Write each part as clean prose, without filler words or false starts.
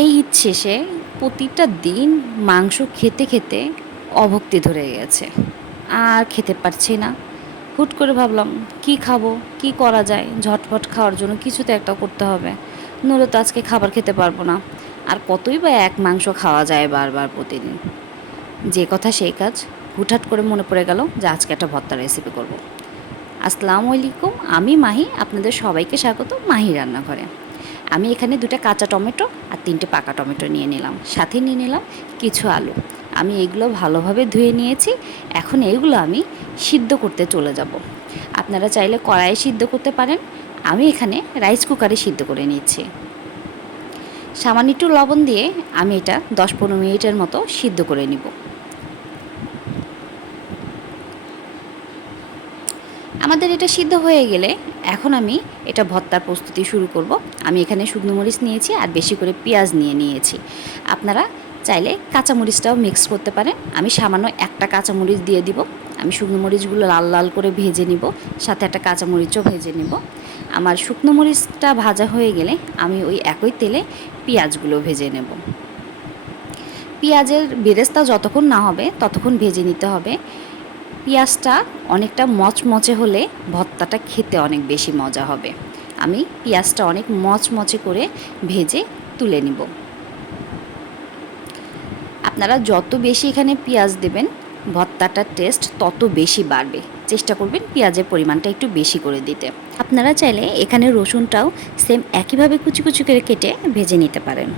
এই ঈদ শেষে প্রতিটা দিন মাংস খেতে খেতে অভক্তি ধরে গেছে, আর খেতে পারছি না। হুট করে ভাবলাম কি খাবো, কি করা যায়, ঝটপট খাওয়ার জন্য কিছু তো একটা করতে হবে। নইলে তো আজকে খাবার খেতে পারবো না। আর কতই বা এক মাংস খাওয়া যায় বারবার প্রতিদিন। যে কথা সেই কাজ, হুটহাট করে মনে পড়ে গেল যে আজকে একটা ভর্তা রেসিপি করব। আসসালামু আলাইকুম, আমি মাহি, আপনাদের সবাইকে স্বাগত মাহি রান্নাঘরে। আমি এখানে 2টা কাঁচা টমেটো আর 3টে পাকা টমেটো নিয়ে নিলাম, সাথে নিয়ে নিলাম কিছু আলু। আমি এগুলো ভালোভাবে ধুয়ে নিয়েছি। এখন এগুলো আমি সিদ্ধ করতে চলে যাব। আপনারা চাইলে কড়াইয়ে সিদ্ধ করতে পারেন, আমি এখানে রাইস কুকারে সিদ্ধ করে নিচ্ছি। সামান্য একটু লবণ দিয়ে আমি এটা 10-15 মিনিটের মতো সিদ্ধ করে নিব। আমাদের এটা সিদ্ধ হয়ে গেলে এখন আমি এটা ভর্তার প্রস্তুতি শুরু করব। আমি এখানে শুকনো মরিচ নিয়েছি আর বেশি করে পেঁয়াজ নিয়েছি। আপনারা চাইলে কাঁচামরিচটাও মিক্স করতে পারেন। আমি সামান্য একটা কাঁচামরিচ দিয়ে দিব। আমি শুকনো মরিচগুলো লাল লাল করে ভেজে নিব, সাথে একটা কাঁচামরিচও ভেজে নিব। আমার শুকনো মরিচটা ভাজা হয়ে গেলে আমি ওই একই তেলে পেঁয়াজগুলো ভেজে নেব। পেঁয়াজের বেরেস্তা যতক্ষণ না হবে ততক্ষণ ভেজে নিতে হবে। পেঁয়াজটা অনেকটা মচমচে হলে ভর্তাটা খেতে অনেক বেশি মজা হবে। আমি পেঁয়াজটা অনেক মচমচে করে ভেজে তুলে নিব। আপনারা যত বেশি এখানে পেঁয়াজ দেবেন ভর্তাটার টেস্ট তত বেশি বাড়বে। চেষ্টা করবেন পেঁয়াজের পরিমাণটা একটু বেশি করে দিতে। আপনারা চাইলে এখানে রসুনটাও সেম একইভাবে কুচি কুচি করে কেটে ভেজে নিতে পারেন।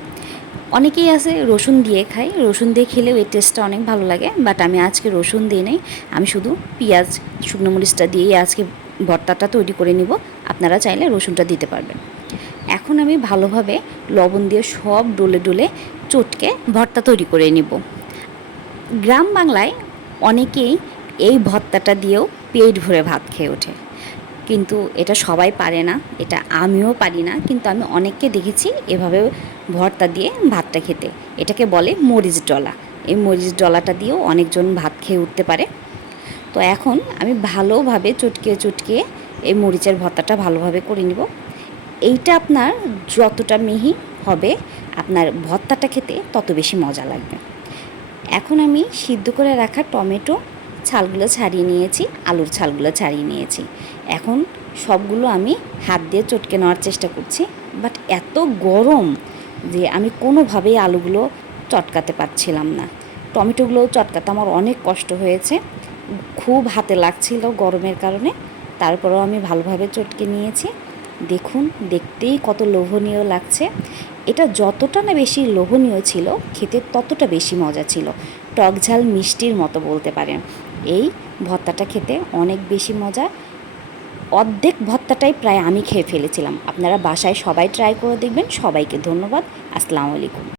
অনেকেই আছে রসুন দিয়ে খায়, রসুন দিয়ে খেলেও এই টেস্টটা অনেক ভালো লাগে, বাট আমি আজকে রসুন দিই নাই। আমি শুধু পেঁয়াজ শুকনো মরিচটা দিয়েই আজকে ভর্তাটা তৈরি করে নিব। আপনারা চাইলে রসুনটা দিতে পারবেন। এখন আমি ভালোভাবে লবণ দিয়ে সব ডলে ডলে চটকে ভর্তা তৈরি করে নিব। গ্রাম বাংলায় অনেকেই এই ভর্তাটা দিয়েও পেট ভরে ভাত খেয়ে ওঠে, কিন্তু এটা সবাই পারে না, এটা আমিও পারি না। কিন্তু আমি অনেককে দেখেছি এভাবে ভর্তা দিয়ে ভাতটা খেতে। এটাকে বলে মরিচ ডলা। এই মরিচ ডলাটা দিয়েও অনেকজন ভাত খেয়ে উঠতে পারে। তো এখন আমি ভালোভাবে চটকিয়ে চটকিয়ে এই মরিচের ভর্তাটা ভালোভাবে করে নিব। এইটা আপনার যতটা মিহি হবে আপনার ভর্তাটা খেতে তত বেশি মজা লাগবে। এখন আমি সিদ্ধ করে রাখা টমেটো ছালগুলো ছাড়িয়ে নিয়েছি, আলুর ছালগুলো ছাড়িয়ে নিয়েছি। এখন সবগুলো আমি হাত দিয়ে চটকে নেওয়ার চেষ্টা করছি, বাট এত গরম যে আমি কোনোভাবেই আলুগুলো চটকাতে পারছিলাম না। টমেটোগুলোও চটকাতে আমার অনেক কষ্ট হয়েছে, খুব হাতে লাগছিল গরমের কারণে। তারপরেও আমি ভালোভাবে চটকে নিয়েছি। দেখুন, দেখতেই কত লোভনীয় লাগছে। এটা যতটা না বেশি লোভনীয় ছিল, খেতে ততটা বেশি মজা ছিল। টক ঝাল মিষ্টির মতো বলতে পারেন। এই ভর্তাটা খেতে অনেক বেশি মজা। অর্ধেক ভর্তাটাই প্রায় আমি খেয়ে ফেলেছিলাম। আপনারা বাসায় সবাই ট্রাই করে দেখবেন। সবাইকে ধন্যবাদ। আসসালামু আলাইকুম।